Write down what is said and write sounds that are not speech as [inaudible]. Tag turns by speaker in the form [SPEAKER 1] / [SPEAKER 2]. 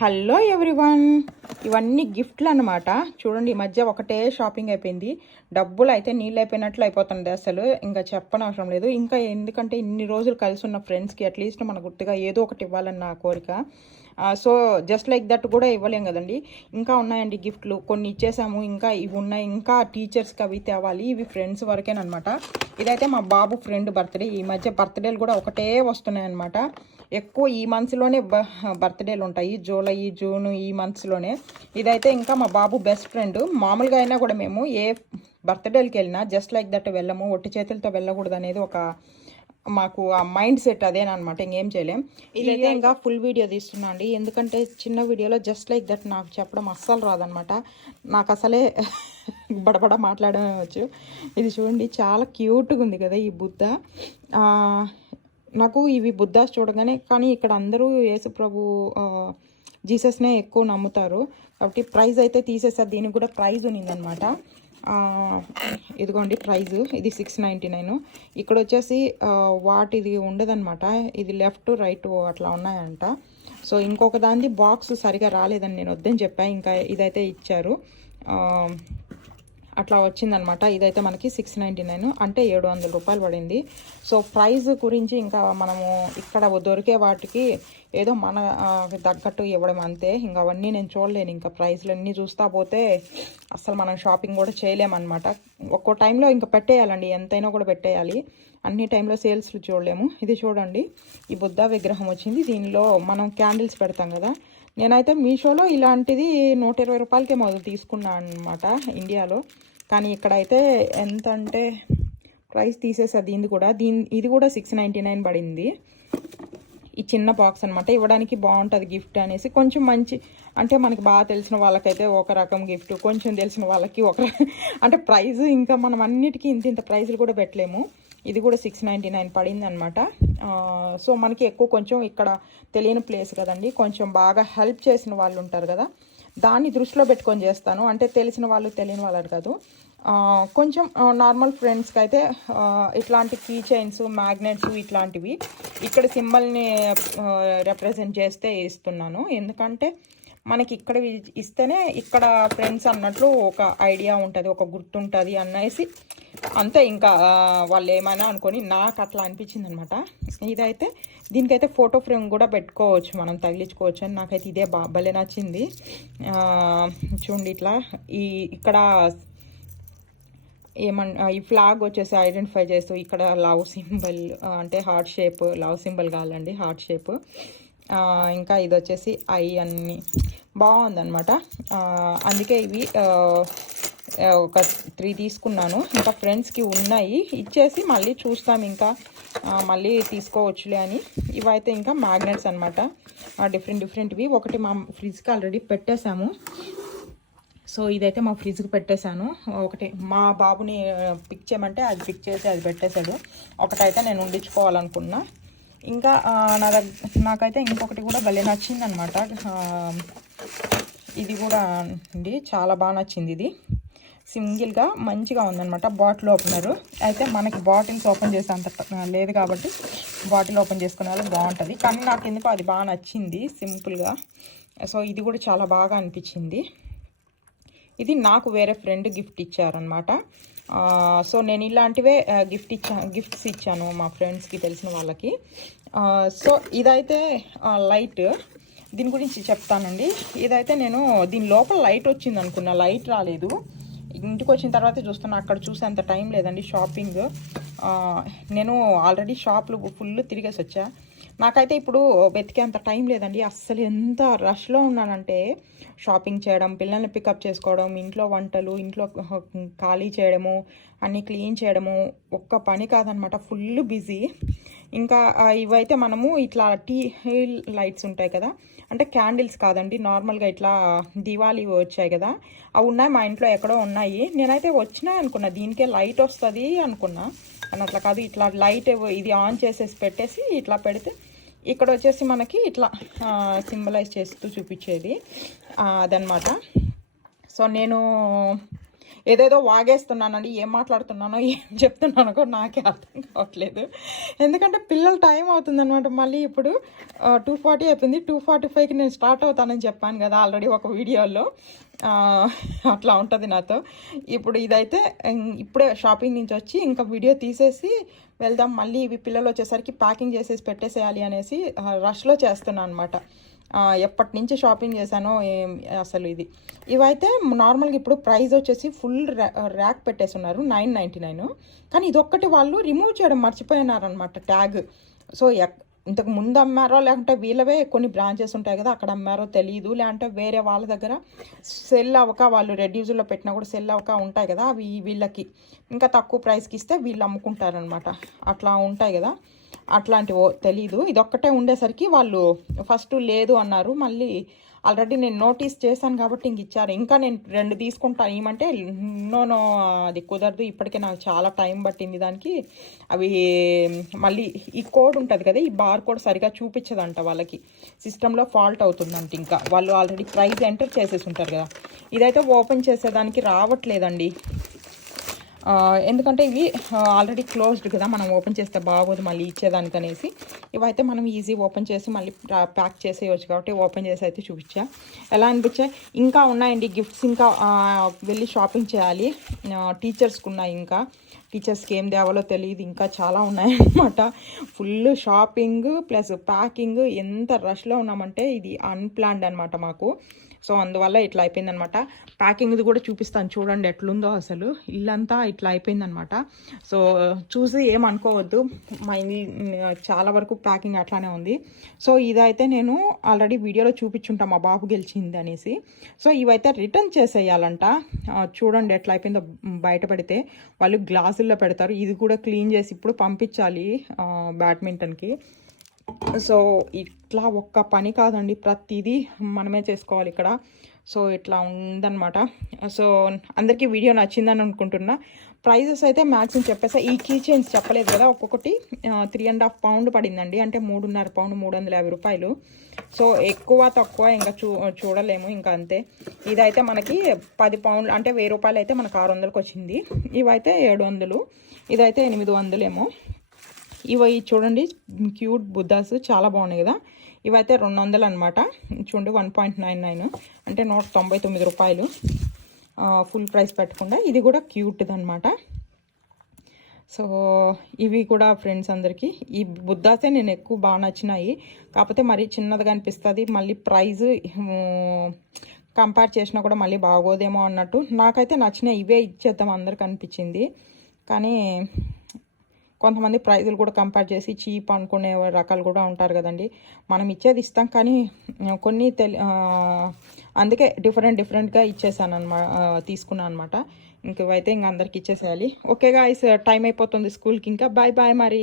[SPEAKER 1] Hello everyone. ఇవన్నీ గిఫ్ట్లు అనమాట చూడండి ఈ మధ్య ఒకటే షాపింగ్ అయిపోయింది. డబ్బులు అయితే నీళ్ళు అయిపోయినట్లు అయిపోతుంది అసలు. ఇంకా చెప్పనవసరం లేదు. ఇంకా ఎందుకంటే ఇన్ని రోజులు కలిసి ఉన్న ఫ్రెండ్స్కి అట్లీస్ట్ మన గుర్తుగా ఏదో ఒకటి ఇవ్వాలని నా కోరిక సో జస్ట్ లైక్ దట్ కూడా ఇవ్వలేం కదండి. ఇంకా ఉన్నాయండి గిఫ్ట్లు. కొన్ని ఇచ్చేసాము. ఇంకా ఇవి ఉన్నాయి. ఇంకా టీచర్స్కి అవి తేవాలి. ఇవి ఫ్రెండ్స్ వరకేనమాట ఇదైతే మా బాబు ఫ్రెండ్ బర్త్డే ఈ మధ్య బర్త్డేలు కూడా ఒకటే వస్తున్నాయి అనమాట ఎక్కువ ఈ మంత్స్లోనే బర్త్డేలు ఉంటాయి. జూలై జూన్ ఈ మంత్స్లోనే ఇదైతే ఇంకా మా బాబు బెస్ట్ ఫ్రెండ్. మామూలుగా అయినా కూడా మేము ఏ బర్త్డేలకి వెళ్ళినా జస్ట్ లైక్ దట్ వెళ్ళము. ఒట్టి చేతులతో వెళ్ళకూడదు అనేది ఒక మాకు ఆ మైండ్ సెట్ అదేనమాట ఇంకేం చేయలేం. ఇదైతే ఇంకా ఫుల్ వీడియో తీస్తున్నా అండి. ఎందుకంటే చిన్న వీడియోలో జస్ట్ లైక్ దట్ నాకు చెప్పడం అస్సలు రాదనమాట నాకు అసలే [laughs] బడబడ మాట్లాడమే వచ్చు. ఇది చూడండి చాలా క్యూట్గా ఉంది కదా ఈ బుద్ధ. నాకు ఇవి బుద్ధాస్ చూడగానే కానీ ఇక్కడ అందరూ యేసుప్రభు జీసస్నే ఎక్కువ నమ్ముతారు. కాబట్టి ప్రైజ్ అయితే తీసేసారు దీనికి కూడా ప్రైజ్ ఉన్నిందనమాట. ఇదిగోండి ప్రైజ్. ఇది సిక్స్ నైంటీ నైన్. ఇక్కడ వచ్చేసి వాటిది ఉండదనమాట. ఇది లెఫ్ట్ రైట్ అట్లా ఉన్నాయంట. సో ఇంకొక దానిది బాక్స్ సరిగా రాలేదని నేను వద్దని చెప్పా. ఇంకా ఇదైతే ఇచ్చారు. అట్లా వచ్చిందనమాట. ఇదైతే మనకి సిక్స్ నైంటీ నైన్ అంటే ఏడు వందల రూపాయలు పడింది. సో ప్రైస్ గురించి ఇంకా మనము ఇక్కడ దొరికే వాటికి ఏదో మన తగ్గట్టు ఇవ్వడం అంతే. ఇంకా అవన్నీ నేను చూడలేను. ఇంకా ప్రైస్లు అన్నీ చూస్తా పోతే అసలు మనం షాపింగ్ కూడా చేయలేమన్నమాట ఒక్కో టైంలో ఇంకా పెట్టేయాలండి. ఎంతైనా కూడా పెట్టేయాలి. అన్ని టైంలో సేల్స్ చూడలేము. ఇది చూడండి. ఈ బుద్ధ విగ్రహం వచ్చింది. దీనిలో మనం క్యాండిల్స్ పెడతాం కదా. నేనైతే మీషోలో ఇలాంటిది నూట ఇరవై రూపాయలకే మొదలు తీసుకున్నాను అనమాట ఇండియాలో. కానీ ఇక్కడైతే ఎంత అంటే ప్రైస్ తీసేసా దీన్ని కూడా. దీని ఇది కూడా సిక్స్ నైంటీ నైన్ పడింది. ఈ చిన్న బాక్స్ అనమాట ఇవ్వడానికి బాగుంటుంది గిఫ్ట్ అనేసి కొంచెం మంచి అంటే మనకి బాగా తెలిసిన వాళ్ళకైతే ఒక రకం గిఫ్ట్ కొంచెం తెలిసిన వాళ్ళకి ఒక అంటే ప్రైస్ ఇంకా మనం అన్నిటికీ ఇంత ఇంత ప్రైజులు కూడా పెట్టలేము. ఇది కూడా సిక్స్ నైంటీ నైన్ పడింది అనమాట సో మనకి ఎక్కువ కొంచెం ఇక్కడ తెలియని ప్లేస్ కదండి. కొంచెం బాగా హెల్ప్ చేసిన వాళ్ళు ఉంటారు కదా. దాన్ని దృష్టిలో పెట్టుకొని చేస్తాను. అంటే తెలిసిన వాళ్ళు తెలియని వాళ్ళు కాదు. కొంచెం నార్మల్ ఫ్రెండ్స్కి అయితే ఇట్లాంటి కీ చైన్స్ మ్యాగ్నెట్స్ ఇట్లాంటివి ఇక్కడ సింబల్ని రిప్రజెంట్ చేస్తే ఇస్తున్నాను. ఎందుకంటే మనకి ఇక్కడ ఇస్తేనే ఇక్కడ ఫ్రెండ్స్ అన్నట్లు ఒక ఐడియా ఉంటుంది ఒక గుర్తుంటుంది అన్నేసి అంతే ఇంకా వాళ్ళు ఏమైనా అనుకొని నాకు అట్లా అనిపించింది అనమాట ఇదైతే దీనికైతే ఫోటో ఫ్రేమ్ కూడా పెట్టుకోవచ్చు మనం తగిలించుకోవచ్చు అని నాకైతే ఇదే బా భలే నచ్చింది. చూడండి ఇట్లా ఈ ఇక్కడ ఏమన్ ఈ ఫ్లాగ్ వచ్చేసి ఐడెంటిఫై చేస్తూ ఇక్కడ లవ్ సింబల్ అంటే హార్ట్ షేప్ లవ్ సింబల్ కావాలండి హార్ట్ షేప్ ఇంకా ఇది వచ్చేసి ఐ అన్ని బాగుందన్నమాట అందుకే ఇవి ఒక త్రీ తీసుకున్నాను. ఇంకా ఫ్రెండ్స్కి ఉన్నాయి. ఇచ్చేసి మళ్ళీ చూస్తాం ఇంకా. మళ్ళీ తీసుకోవచ్చులే అని. ఇవైతే ఇంకా మ్యాగ్నెట్స్ అనమాట డిఫరెంట్ డిఫరెంట్వి ఒకటి మా ఫ్రిడ్జ్కి ఆల్రెడీ పెట్టేశాము. సో ఇదైతే మా ఫ్రిడ్జ్కి పెట్టేశాను. ఒకటి మా బాబుని పిక్ చేయమంటే అది పిక్ చేసి అది పెట్టేశాడు. ఒకటైతే నేను ఉండించుకోవాలనుకున్నా ఇంకా నా దగ్గర నాకైతే ఇంకొకటి కూడా భలే నచ్చింది అనమాట ఇది కూడా అండి. చాలా బాగా నచ్చింది ఇది. సింగిల్గా మంచిగా ఉందన్నమాట బాటిల్ ఓపెనర్. అయితే మనకి బాటిల్స్ ఓపెన్ చేసే అంత లేదు కాబట్టి బాటిల్ ఓపెన్ చేసుకునే వాళ్ళు బాగుంటుంది. కానీ నాకు ఎందుకో అది బాగా నచ్చింది సింపుల్గా. సో ఇది కూడా చాలా బాగా అనిపించింది. ఇది నాకు వేరే ఫ్రెండ్ గిఫ్ట్ ఇచ్చారనమాట సో నేను ఇలాంటివే గిఫ్ట్ ఇచ్చా గిఫ్ట్స్ ఇచ్చాను మా ఫ్రెండ్స్కి తెలిసిన వాళ్ళకి. సో ఇదైతే లైట్. దీని గురించి చెప్తానండి. ఇదైతే నేను దీని లోపల లైట్ వచ్చింది అనుకున్నా లైట్ రాలేదు. ఇంటికి వచ్చిన తర్వాత చూస్తున్నా అక్కడ చూసేంత టైం లేదండి షాపింగ్. నేను ఆల్రెడీ షాప్లు ఫుల్ తిరిగేసి వచ్చా. నాకైతే ఇప్పుడు వెతికేంత టైం లేదండి. అస్సలు ఎంత రష్లో ఉన్నానంటే షాపింగ్ చేయడం పిల్లల్ని పికప్ చేసుకోవడం ఇంట్లో వంటలు ఇంట్లో ఖాళీ చేయడము అన్నీ క్లీన్ చేయడము ఒక్క పని కాదనమాట. Full busy. ఇంకా ఇవైతే మనము ఇట్లా టీ లైట్స్ ఉంటాయి కదా అంటే క్యాండిల్స్ కాదండి నార్మల్గా ఇట్లా దివాళీ వచ్చాయి కదా అవి ఉన్నాయి మా ఇంట్లో ఎక్కడో ఉన్నాయి. నేనైతే వచ్చినాయి అనుకున్నా దీనికే లైట్ వస్తుంది అనుకున్నా. అని అట్లా కాదు ఇట్లా లైట్ ఇది ఆన్ చేసేసి పెట్టేసి ఇట్లా పెడితే ఇక్కడ వచ్చేసి మనకి ఇట్లా సింబలైజ్ చేస్తూ చూపించేది అదనమాట సో నేను ఏదేదో వాగేస్తున్నానండి ఏం మాట్లాడుతున్నానో ఏం చెప్తున్నానో కూడా నాకే అర్థం కావట్లేదు. ఎందుకంటే పిల్లల టైం అవుతుంది అనమాట మళ్ళీ ఇప్పుడు టూ ఫార్టీ అయిపోయింది. టూ ఫార్టీ ఫైవ్కి నేను స్టార్ట్ అవుతానని చెప్పాను కదా ఆల్రెడీ ఒక వీడియోలో. అట్లా ఉంటుంది నాతో. ఇప్పుడు ఇదైతే ఇప్పుడే షాపింగ్ నుంచి వచ్చి ఇంకా వీడియో తీసేసి వెళ్దాం. మళ్ళీ ఇవి పిల్లలు వచ్చేసరికి ప్యాకింగ్ చేసేసి పెట్టేసేయాలి అనేసి రష్లో చేస్తున్నాను అనమాట ఎప్పటి నుంచి షాపింగ్ చేశానో ఏం అసలు ఇది. ఇవైతే నార్మల్గా ఇప్పుడు ప్రైస్ వచ్చేసి ఫుల్ ర్యాక్ పెట్టేస్తున్నారు నైన్ నైంటీ నైన్. కానీ ఇదొక్కటి వాళ్ళు రిమూవ్ చేయడం మర్చిపోయినారనమాట ట్యాగ్. సో ఎక్ ఇంతకు ముందు అమ్మారో లేకుంటే వీళ్ళవే కొన్ని బ్రాంచెస్ ఉంటాయి కదా అక్కడ అమ్మారో తెలియదు లేదంటే వేరే వాళ్ళ దగ్గర సెల్ అవ్వక వాళ్ళు రెడ్యూజ్లో పెట్టినా కూడా సెల్ అవ్వక ఉంటాయి కదా అవి వీళ్ళకి. ఇంకా తక్కువ ప్రైస్కి ఇస్తే వీళ్ళు అమ్ముకుంటారనమాట అట్లా ఉంటాయి కదా. అట్లాంటివో తెలీదు. ఇదొక్కటే ఉండేసరికి వాళ్ళు ఫస్ట్ లేదు అన్నారు. మళ్ళీ ఆల్రెడీ నేను నోటీస్ చేశాను కాబట్టి ఇంక ఇచ్చారు. ఇంకా నేను రెండు తీసుకుంటాను ఏమంటే నో నో అది కుదరదు. ఇప్పటికే నాకు చాలా టైం పట్టింది దానికి. అవి మళ్ళీ ఈ కోడ్ ఉంటుంది కదా ఈ బార్ కోడ్ సరిగా చూపించదంట వాళ్ళకి. సిస్టంలో ఫాల్ట్ అవుతుందంట ఇంకా. వాళ్ళు ఆల్రెడీ ప్రైజ్ ఎంటర్ చేసేసి ఉంటారు కదా. ఇదైతే ఓపెన్ చేసేదానికి రావట్లేదండి. ఎందుకంటే ఇవి ఆల్రెడీ క్లోజ్డ్ కదా మనం ఓపెన్ చేస్తే బాగోదు మళ్ళీ ఇచ్చేదానికి అనేసి. ఇవైతే మనం ఈజీ ఓపెన్ చేసి మళ్ళీ ప్యాక్ చేసేయచ్చు కాబట్టి ఓపెన్ చేసి అయితే చూపించా. ఎలా అనిపించాయి ఇంకా ఉన్నాయండి గిఫ్ట్స్ ఇంకా వెళ్ళి షాపింగ్ చేయాలి. టీచర్స్కి ఉన్నాయి ఇంకా. టీచర్స్కి ఏం తేవాలో తెలియదు ఇంకా చాలా ఉన్నాయన్నమాట ఫుల్ షాపింగ్ ప్లస్ ప్యాకింగ్ ఎంత రష్లో ఉన్నామంటే ఇది అన్ప్లాన్డ్ అనమాట మాకు. సో అందువల్ల ఇట్లా అయిపోయిందనమాట. ప్యాకింగ్ది కూడా చూపిస్తాను. చూడండి ఎట్లుందో అసలు. ఇల్లంతా ఇట్లా అయిపోయిందనమాట. సో చూసి ఏం అనుకోవద్దు. మా ఇది చాలా వరకు ప్యాకింగ్ అట్లానే ఉంది. సో ఇదైతే నేను ఆల్రెడీ వీడియోలో చూపించుంటా. మా బాబు గెలిచింది అనేసి. సో ఇవైతే రిటర్న్ చేసేయాలంట. చూడండి ఎట్లా అయిపోయిందో బయటపడితే. వాళ్ళు గ్లాసుల్లో పెడతారు. ఇది కూడా క్లీన్ చేసి ఇప్పుడు పంపించాలి బ్యాడ్మింటన్కి. సో ఇట్లా ఒక్క పని కాదండి ప్రతిదీ మనమే చేసుకోవాలి ఇక్కడ. సో ఇట్లా ఉందన్నమాట. సో అందరికీ వీడియో నచ్చిందని అనుకుంటున్నా. ప్రైజెస్ అయితే మ్యాక్సిమం చెప్పేసా. ఈ కీ చైన్స్ చెప్పలేదు కదా ఒక్కొక్కటి త్రీ అండ్ హాఫ్ పౌండ్ పడిందండి. అంటే మూడున్నర పౌండ్ మూడు వందల యాభై రూపాయలు. సో ఎక్కువ తక్కువ ఇంకా చూ చూడలేము ఇంకా అంతే. ఇదైతే మనకి పది పౌండ్లు అంటే వెయ్యి రూపాయలు అయితే మనకు ఆరు వందలకు వచ్చింది ఇవైతే ఏడు వందలు. ఇదైతే ఎనిమిది వందలేమో. ఇవి చూడండి క్యూట్ బుద్ధాస్ చాలా బాగున్నాయి కదా. ఇవైతే రెండు వందలు అనమాట చూడండి వన్ పాయింట్ నైన్ నైన్. అంటే నూట తొంభై తొమ్మిది రూపాయలు. ఫుల్ ప్రైస్ పెట్టకుండా ఇది కూడా క్యూట్ది అనమాట సో ఇవి కూడా ఫ్రెండ్స్ అందరికీ. ఈ బుద్ధాసే నేను ఎక్కువ బాగా నచ్చినాయి. కాకపోతే మరీ చిన్నదిగా అనిపిస్తుంది. మళ్ళీ ప్రైజ్ కంపేర్ చేసినా కూడా మళ్ళీ బాగోదేమో అన్నట్టు. నాకైతే నచ్చిన ఇవే ఇచ్చేద్దాం అందరికి అనిపించింది కానీ కొంతమంది ప్రైజులు కూడా కంపేర్ చేసి చీప్ అనుకునే రకాలు కూడా ఉంటారు కదండి. మనం ఇచ్చేది ఇస్తాం కానీ కొన్ని తెలి అందుకే డిఫరెంట్ డిఫరెంట్గా ఇచ్చేసాను అనమాట తీసుకున్నాను అనమాట. ఇంక ఇవైతే ఇంక అందరికి ఇచ్చేసేయాలి. ఓకే గాయస్ టైం అయిపోతుంది స్కూల్కి. ఇంకా బాయ్ బాయ్ మరి.